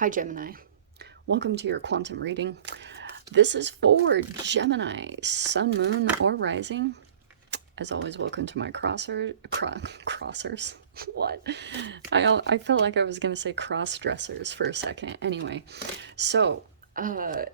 Hi Gemini, welcome to your quantum reading. This is for Gemini, Sun, Moon, or Rising. As always, welcome to my crossers. What? I felt like I was going to say cross-dressers for a second. Anyway, so,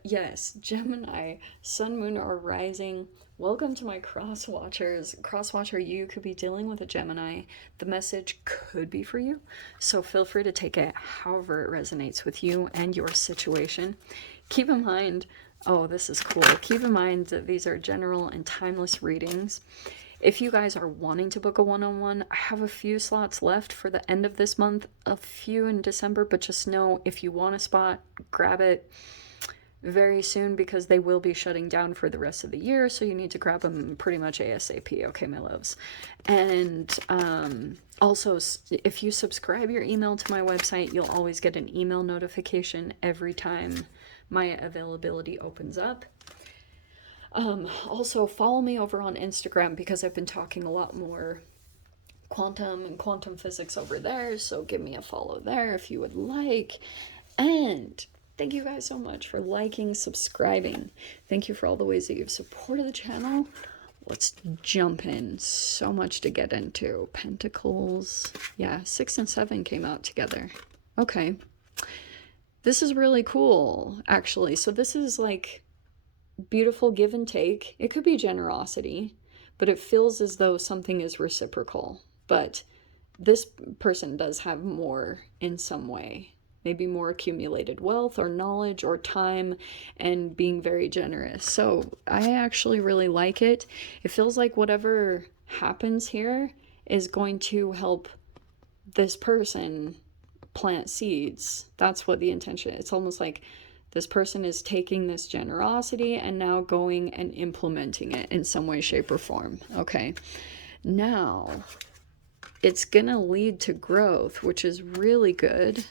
yes, Gemini, Sun, Moon, or Rising. Welcome to my cross-watchers. Cross-watcher, you could be dealing with a Gemini. The message could be for you, so feel free to take it however it resonates with you and your situation. Keep in mind, oh, this is cool. Keep in mind that these are general and timeless readings. If you guys are wanting to book a one-on-one, I have a few slots left for the end of this month, a few in December, but just know if you want a spot, grab it very soon because they will be shutting down for the rest of the year, so you need to grab them pretty much ASAP, okay, my loves? And also, if you subscribe your email to my website, you'll always get an email notification every time my availability opens up. Also, follow me over on Instagram because I've been talking a lot more quantum and quantum physics over there, so give me a follow there if you would like. And thank you guys so much for liking, subscribing. Thank you for all the ways that you've supported the channel. Let's jump in. So much to get into. Pentacles. Yeah, 6 and 7 came out together. Okay. This is really cool, actually. So this is like beautiful give and take. It could be generosity, but it feels as though something is reciprocal. But this person does have more in some way. Maybe more accumulated wealth or knowledge or time and being very generous. So I actually really like it. It feels like whatever happens here is going to help this person plant seeds. That's what the intention is. It's almost like this person is taking this generosity and now going and implementing it in some way, shape, or form. Okay. Now, it's going to lead to growth, which is really good.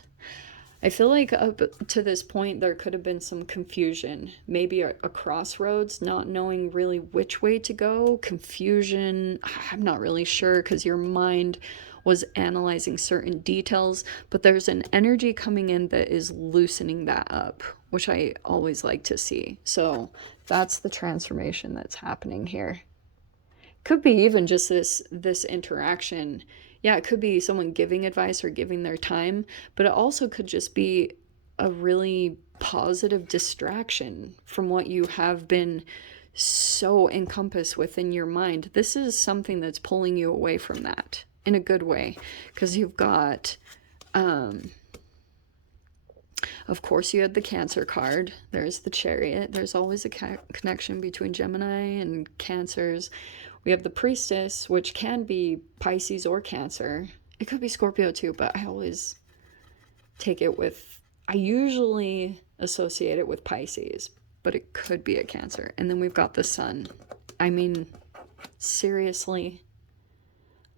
I feel like up to this point, there could have been some confusion, maybe a crossroads, not knowing really which way to go, confusion. I'm not really sure because your mind was analyzing certain details, but there's an energy coming in that is loosening that up, which I always like to see. So that's the transformation that's happening here. Could be even just this interaction. Yeah, it could be someone giving advice or giving their time, but it also could just be a really positive distraction from what you have been so encompassed within your mind. This is something that's pulling you away from that in a good way, because you've got of course, you had the Cancer card. There's the Chariot. There's always a connection between Gemini and Cancers. We have the Priestess, which can be Pisces or Cancer. It could be Scorpio too, but I always take it with, I usually associate it with Pisces, but it could be a Cancer. And then we've got the Sun. I mean, seriously,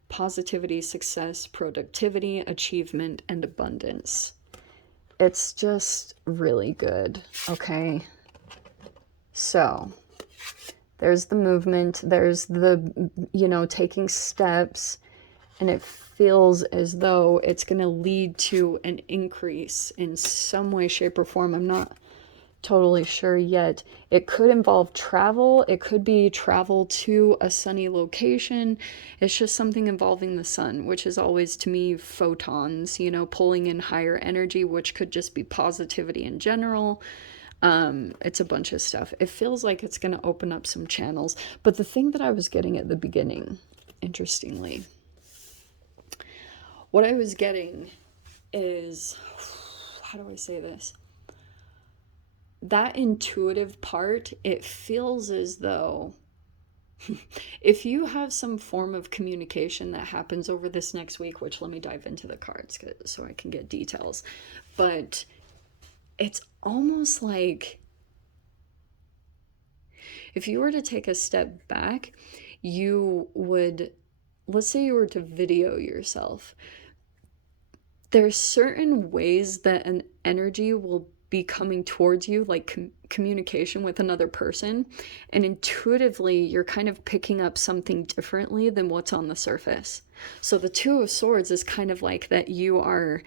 positivity, success, productivity, achievement, and abundance. It's just really good. Okay. So there's the movement, there's the, taking steps, and it feels as though it's going to lead to an increase in some way, shape, or form. I'm not totally sure yet. It could involve travel. It could be travel to a sunny location. It's just something involving the sun, which is always to me photons, pulling in higher energy, which could just be positivity in general. It's a bunch of stuff. It feels like it's going to open up some channels. But the thing that I was getting at the beginning, interestingly, what I was getting is, how do I say this? That intuitive part, it feels as though if you have some form of communication that happens over this next week, which let me dive into the cards so I can get details, but it's almost like if you were to take a step back, you would, let's say you were to video yourself. There's certain ways that an energy will be coming towards you, like communication with another person, and intuitively you're kind of picking up something differently than what's on the surface. So the Two of Swords is kind of like that you are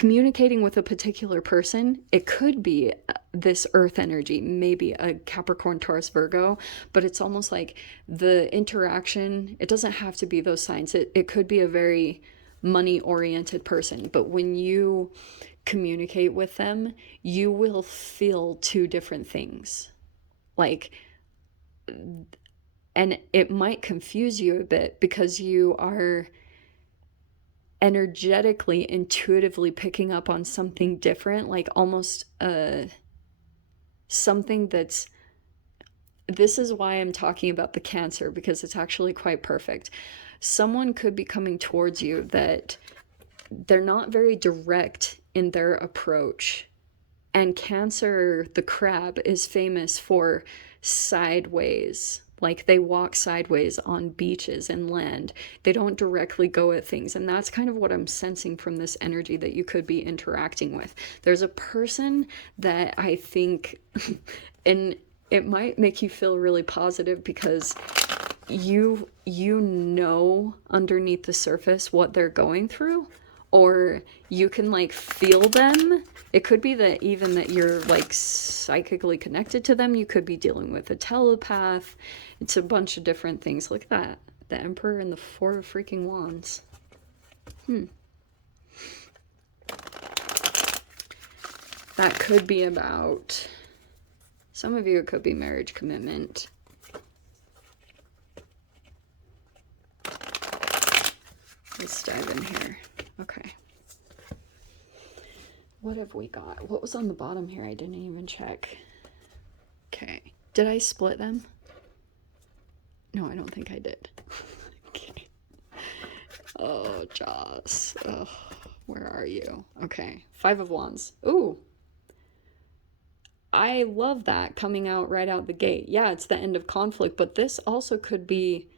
communicating with a particular person. It could be this earth energy, maybe a Capricorn, Taurus, Virgo, but it's almost like the interaction, it doesn't have to be those signs. It could be a very money oriented person, but when you communicate with them, you will feel two different things. Like, and it might confuse you a bit because you are energetically, intuitively picking up on something different, like almost something that's, this is why I'm talking about the Cancer, because it's actually quite perfect. Someone could be coming towards you that they're not very direct in their approach. And Cancer, the crab, is famous for sideways. Like, they walk sideways on beaches and land. They don't directly go at things. And that's kind of what I'm sensing from this energy that you could be interacting with. There's a person that I think, and it might make you feel really positive because you know underneath the surface what they're going through, or you can like feel them. It could be that even that you're like psychically connected to them. You could be dealing with a telepath. It's a bunch of different things. Look at that. The Emperor and the Four of freaking Wands. That could be about, some of you, it could be marriage commitment. Let's dive in here. Okay. What have we got? What was on the bottom here? I didn't even check. Okay. Did I split them? No, I don't think I did. Okay. Oh, Joss. Oh, where are you? Okay. Five of Wands. Ooh. I love that coming out right out the gate. Yeah, it's the end of conflict, but this also could be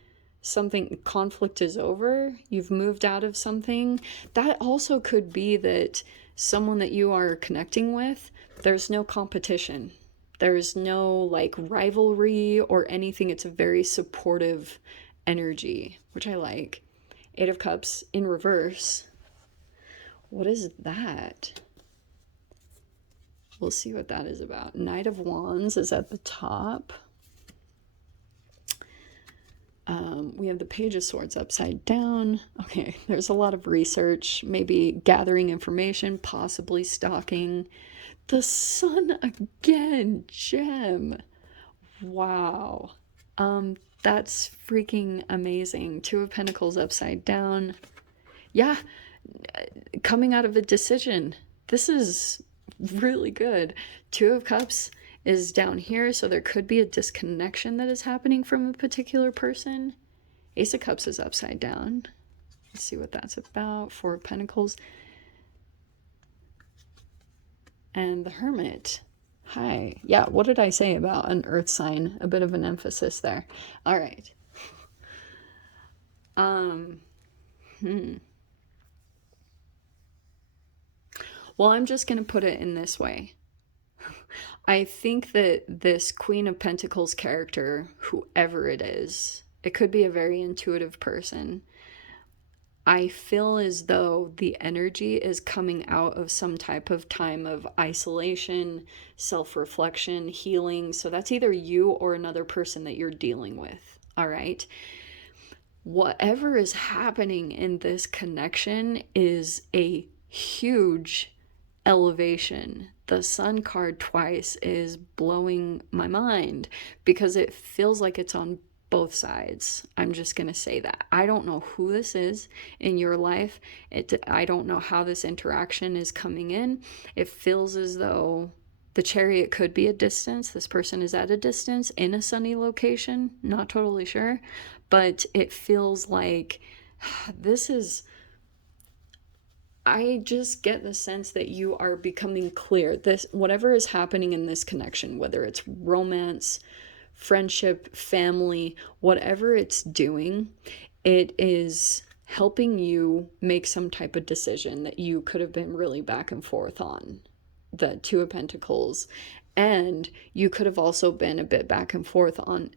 something, conflict is over, you've moved out of something. That also could be that someone that you are connecting with, there's no competition, there's no like rivalry or anything. It's a very supportive energy, which I like. Eight of Cups in reverse. What is that? We'll see what that is about. Knight of Wands is at the top. We have the Page of Swords upside down. Okay, there's a lot of research, maybe gathering information, possibly stalking. The Sun again, Gem. Wow. That's freaking amazing. Two of Pentacles upside down. Yeah, coming out of a decision. This is really good. Two of Cups is down here, so there could be a disconnection that is happening from a particular person. Ace of Cups is upside down. Let's see what that's about. Four of Pentacles. And the Hermit. Hi. Yeah, what did I say about an earth sign? A bit of an emphasis there. All right. Well, I'm just going to put it in this way. I think that this Queen of Pentacles character, whoever it is, it could be a very intuitive person. I feel as though the energy is coming out of some type of time of isolation, self-reflection, healing. So that's either you or another person that you're dealing with. All right. Whatever is happening in this connection is a huge elevation. The Sun card twice is blowing my mind because it feels like it's on both sides. I'm just going to say that. I don't know who this is in your life. I don't know how this interaction is coming in. It feels as though the Chariot could be a distance. This person is at a distance in a sunny location. Not totally sure. But it feels like this is... I just get the sense that you are becoming clear. This, whatever is happening in this connection, whether it's romance, friendship, family, whatever it's doing, it is helping you make some type of decision that you could have been really back and forth on. The Two of Pentacles. And you could have also been a bit back and forth on,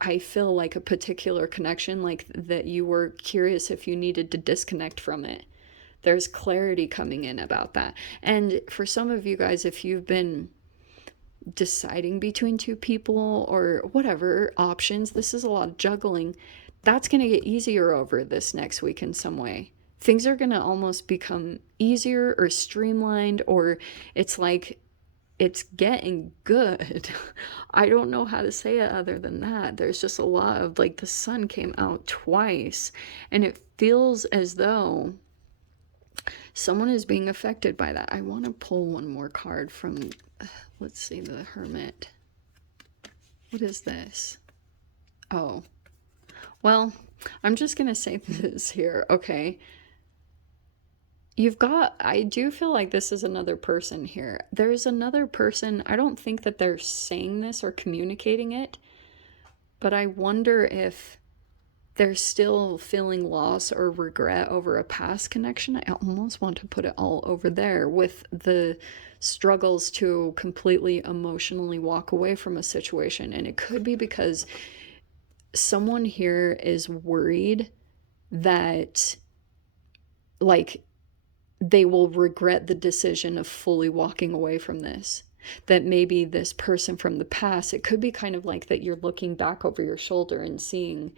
I feel like, a particular connection, like that you were curious if you needed to disconnect from it. there's clarity coming in about that. And for some of you guys, if you've been deciding between two people or whatever options, this is a lot of juggling. That's going to get easier over this next week in some way. Things are going to almost become easier or streamlined, or it's like it's getting good. I don't know how to say it other than that. There's just a lot of, like, the sun came out twice, and it feels as though someone is being affected by that. I want to pull one more card from, let's see, the Hermit. What is this? Oh, well, I'm just going to say this here, okay? You've got, I do feel like this is another person here. There's another person, I don't think that they're saying this or communicating it, but I wonder if they're still feeling loss or regret over a past connection. I almost want to put it all over there with the struggles to completely emotionally walk away from a situation. And it could be because someone here is worried that, like, they will regret the decision of fully walking away from this. That maybe this person from the past, it could be kind of like that you're looking back over your shoulder and seeing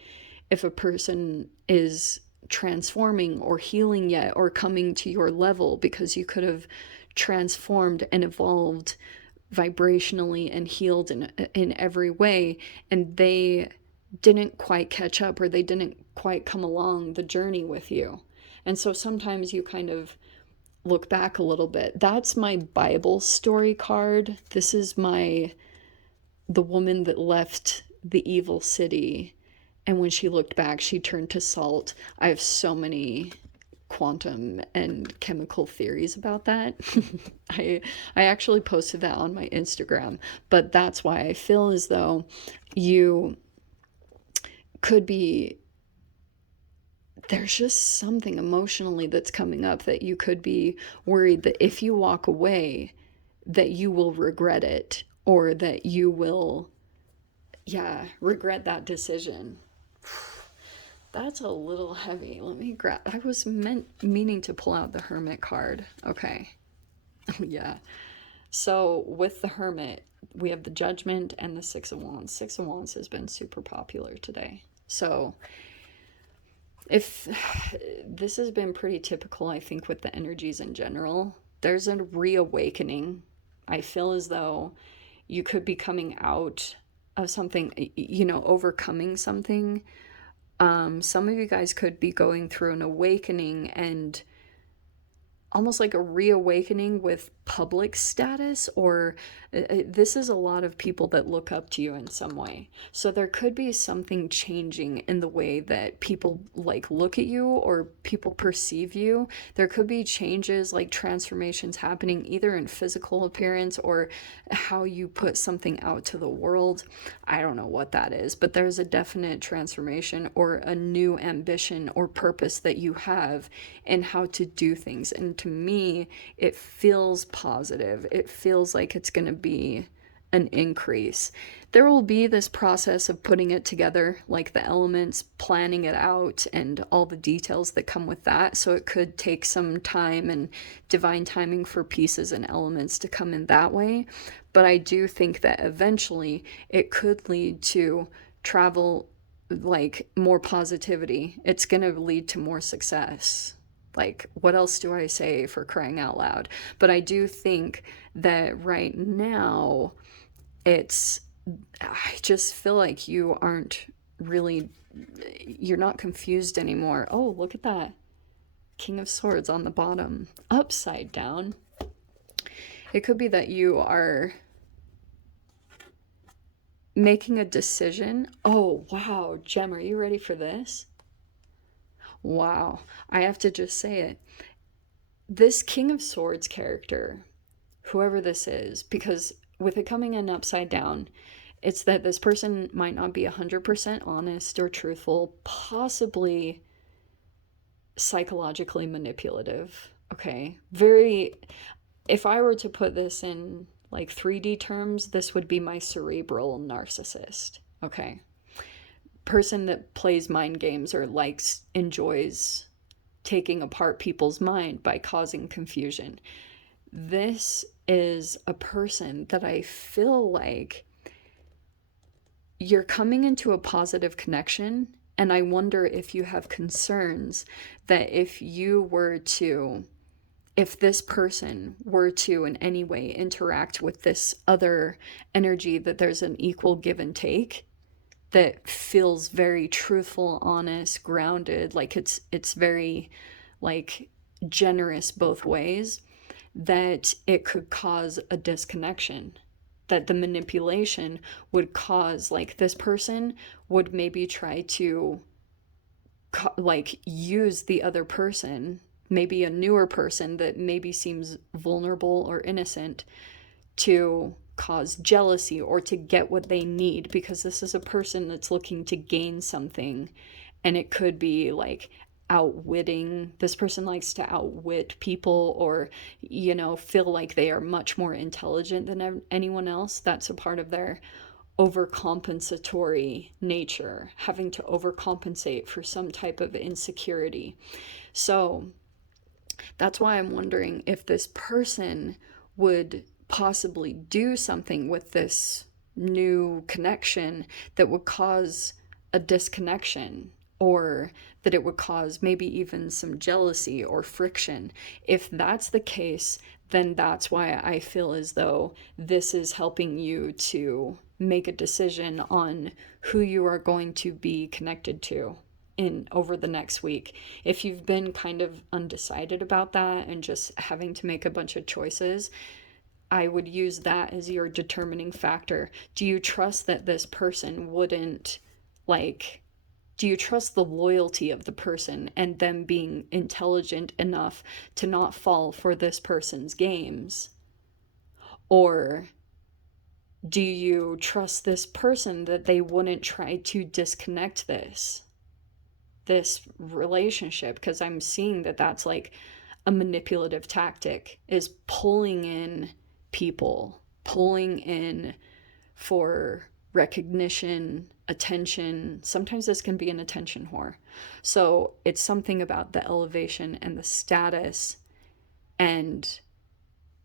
if a person is transforming or healing yet, or coming to your level, because you could have transformed and evolved vibrationally and healed in every way, and they didn't quite catch up, or they didn't quite come along the journey with you. And so sometimes you kind of look back a little bit. That's my Bible story card. This is the woman that left the evil city, and when she looked back, she turned to salt. I have so many quantum and chemical theories about that. I actually posted that on my Instagram, but that's why I feel as though you could be, there's just something emotionally that's coming up that you could be worried that if you walk away, that you will regret it, or that you will, regret that decision. That's a little heavy. Let me grab, I was meaning to pull out the Hermit card. Okay. Yeah. So with the Hermit, we have the Judgment and the Six of Wands. Six of Wands has been super popular today. So if this has been pretty typical, I think, with the energies in general, there's a reawakening. I feel as though you could be coming out of something, overcoming something. Some of you guys could be going through an awakening, and almost like a reawakening with public status, or this is a lot of people that look up to you in some way. So there could be something changing in the way that people look at you, or people perceive you. There could be changes, like transformations happening either in physical appearance or how you put something out to the world. I don't know what that is, but there's a definite transformation or a new ambition or purpose that you have in how to do things. And to me, it feels positive. It feels like it's going to be an increase. There will be this process of putting it together, like the elements, planning it out, and all the details that come with that. So it could take some time and divine timing for pieces and elements to come in that way. But I do think that eventually it could lead to travel, like more positivity. It's going to lead to more success. Like, what else do I say, for crying out loud? But I do think that right now, I just feel like you aren't really, you're not confused anymore. Oh, look at that. King of Swords on the bottom, upside down. It could be that you are making a decision. Oh, wow. Gem, are you ready for this? Wow, I have to just say it. This King of Swords character, whoever this is, because with it coming in upside down, it's that this person might not be 100% honest or truthful, possibly psychologically manipulative. Okay, if I were to put this in like 3D terms, this would be my cerebral narcissist. Okay. Person that plays mind games or enjoys taking apart people's mind by causing confusion. This is a person that I feel like you're coming into a positive connection, and I wonder if you have concerns that if this person were to in any way interact with this other energy, that there's an equal give and take that feels very truthful, honest, grounded, like it's very like generous both ways, that it could cause a disconnection, that the manipulation would cause, like, this person would maybe try to like use the other person, maybe a newer person that maybe seems vulnerable or innocent, to cause jealousy or to get what they need, because this is a person that's looking to gain something. And it could be like outwitting. This person likes to outwit people, or feel like they are much more intelligent than anyone else. That's a part of their overcompensatory nature, having to overcompensate for some type of insecurity. So that's why I'm wondering if this person would possibly do something with this new connection that would cause a disconnection, or that it would cause maybe even some jealousy or friction. If that's the case, then that's why I feel as though this is helping you to make a decision on who you are going to be connected to in over the next week. If you've been kind of undecided about that and just having to make a bunch of choices, I would use that as your determining factor. Do you trust that this person wouldn't, like, do you trust the loyalty of the person and them being intelligent enough to not fall for this person's games? Or do you trust this person that they wouldn't try to disconnect this relationship? Because I'm seeing that that's like a manipulative tactic, is pulling in people, pulling in for recognition, attention. Sometimes this can be an attention whore. So it's something about the elevation and the status, and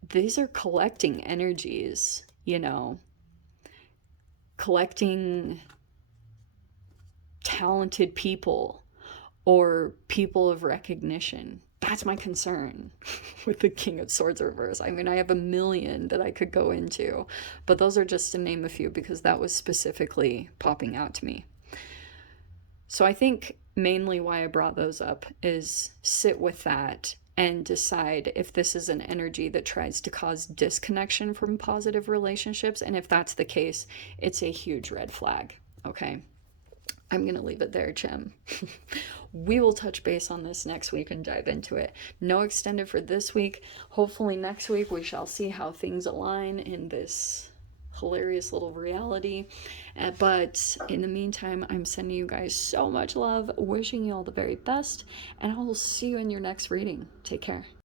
these are collecting energies, collecting talented people or people of recognition. That's my concern with the King of Swords reverse. I mean, I have a million that I could go into, but those are just to name a few because that was specifically popping out to me. So I think mainly why I brought those up is sit with that and decide if this is an energy that tries to cause disconnection from positive relationships. And if that's the case, it's a huge red flag. Okay. I'm going to leave it there, Jim. We will touch base on this next week and dive into it. No extended for this week. Hopefully next week we shall see how things align in this hilarious little reality. But in the meantime, I'm sending you guys so much love, wishing you all the very best, and I will see you in your next reading. Take care.